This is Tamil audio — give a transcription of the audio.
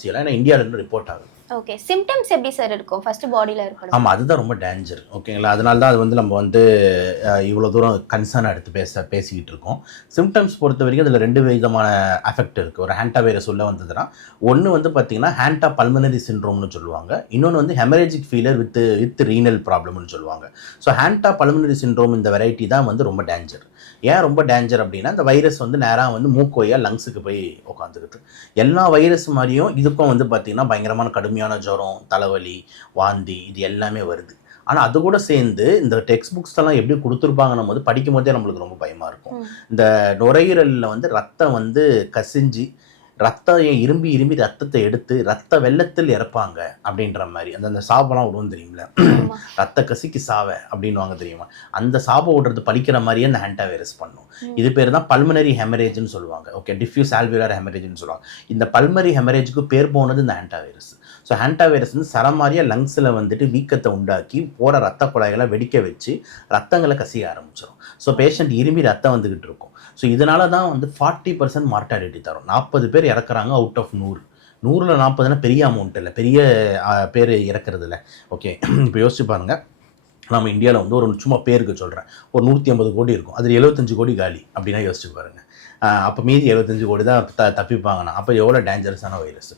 அவசியம் இல்லை, ஏன்னா இந்தியாவிலேருந்து ரிப்போர்ட் ஆகுது. ஓகே, சிம்டம்ஸ் எப்படி சார் இருக்கும்? ஃபர்ஸ்ட் பாடியில் இருக்கணும். ஆமாம், அதுதான் ரொம்ப டேஞ்சர். ஓகேங்களா, அதனால தான் அது வந்து நம்ம வந்து இவ்வளோ தூரம் கன்சர்னாக எடுத்து பேசிக்கிட்டு இருக்கோம். சிம்டம்ஸ் பொறுத்த வரைக்கும் அதில் 2 விதமான அஃபெக்ட் இருக்குது. ஒரு ஹேண்டா வைரஸ் உள்ள வந்ததுன்னா, ஒன்று வந்து பார்த்திங்கன்னா ஹேண்டா பல்மனரி சிண்ட்ரோம்னு சொல்லுவாங்க, இன்னொன்று வந்து ஹெமரேஜிக் ஃபீலர் வித் ரீனல் ப்ராப்ளம்னு சொல்லுவாங்க. ஸோ ஹேண்டா பல்மனரி சிண்ட்ரோம் இந்த வெரைட்டி தான் வந்து ரொம்ப டேஞ்சர். ஏன் ரொம்ப டேஞ்சர் அப்படின்னா, இந்த வைரஸ் வந்து நேராக வந்து மூக்கு வழியா லங்ஸுக்கு போய் உட்காந்துக்குது. எல்லா வைரஸ் மாதிரியும் இதுக்கும் வந்து பார்த்திங்கன்னா பயங்கரமான கடுமையான ஜுரம், தலைவலி, வாந்தி இது எல்லாமே வருது. ஆனால் அது கூட சேர்ந்து இந்த டெக்ஸ்ட் புக்ஸ் எல்லாம் எப்படி கொடுத்துருப்பாங்கன்னும் போது படிக்கும் போதே நம்மளுக்கு ரொம்ப பயமாக இருக்கும். இந்த நுரையீரலில் வந்து ரத்தம் வந்து கசிஞ்சு ரத்தம் இரும்பி ரத்தத்தை எடுத்து ரத்த வெள்ளத்தில் இறப்பாங்க அப்படின்ற மாதிரி அந்த சாபெல்லாம் விடுவோம் தெரியுங்களா, ரத்த கசிக்கு சாவ அப்படின்வாங்க தெரியுமா, அந்த சாபம் விடுறது படிக்கிற மாதிரியே அந்த ஹேண்டா வைரஸ் பண்ணும். இது பேர் தான் பல்மனரி ஹெமரேஜ்னு சொல்லுவாங்க. ஓகே, டிஃப்யூஸ் ஆல்வியுலர் ஹெமரேஜ்னு சொல்லுவாங்க. இந்த பல்மனரி ஹெமரேஜுக்கு பேர் போனது இந்த ஹேண்டா வைரஸ். ஸோ ஹேண்டா வைரஸ் வந்து சரமாரியாக லங்ஸில் வந்துட்டு வீக்கத்தை உண்டாக்கி போகிற ரத்த குழாய்களை வெடிக்க வச்சு ரத்தங்களை கசிய ஆரம்பிச்சிடும். ஸோ பேஷண்ட் இரும்பி ரத்தம் வந்துக்கிட்டு இருக்கும். ஸோ இதனால தான் வந்து 40% மார்ட்டாலிட்டி தரும். 40 பேர் இறக்குறாங்க அவுட் ஆஃப் 100. 100ல் 40னா பெரிய அமௌண்ட் இல்லை, பெரிய பேர் இறக்குறது இல்லை. ஓகே, இப்போ யோசிச்சு பாருங்கள், நம்ம இந்தியாவில் வந்து ஒரு சும்மா பேருக்கு சொல்கிறேன், ஒரு 150 கோடி இருக்கும், அதில் 75 கோடி காலி அப்படின்னா யோசிச்சு பாருங்கள். அப்போ மீதி 75 கோடி தான் தப்பிப்பாங்கண்ணா. அப்போ எவ்வளோ டேஞ்சரஸான வைரஸ்.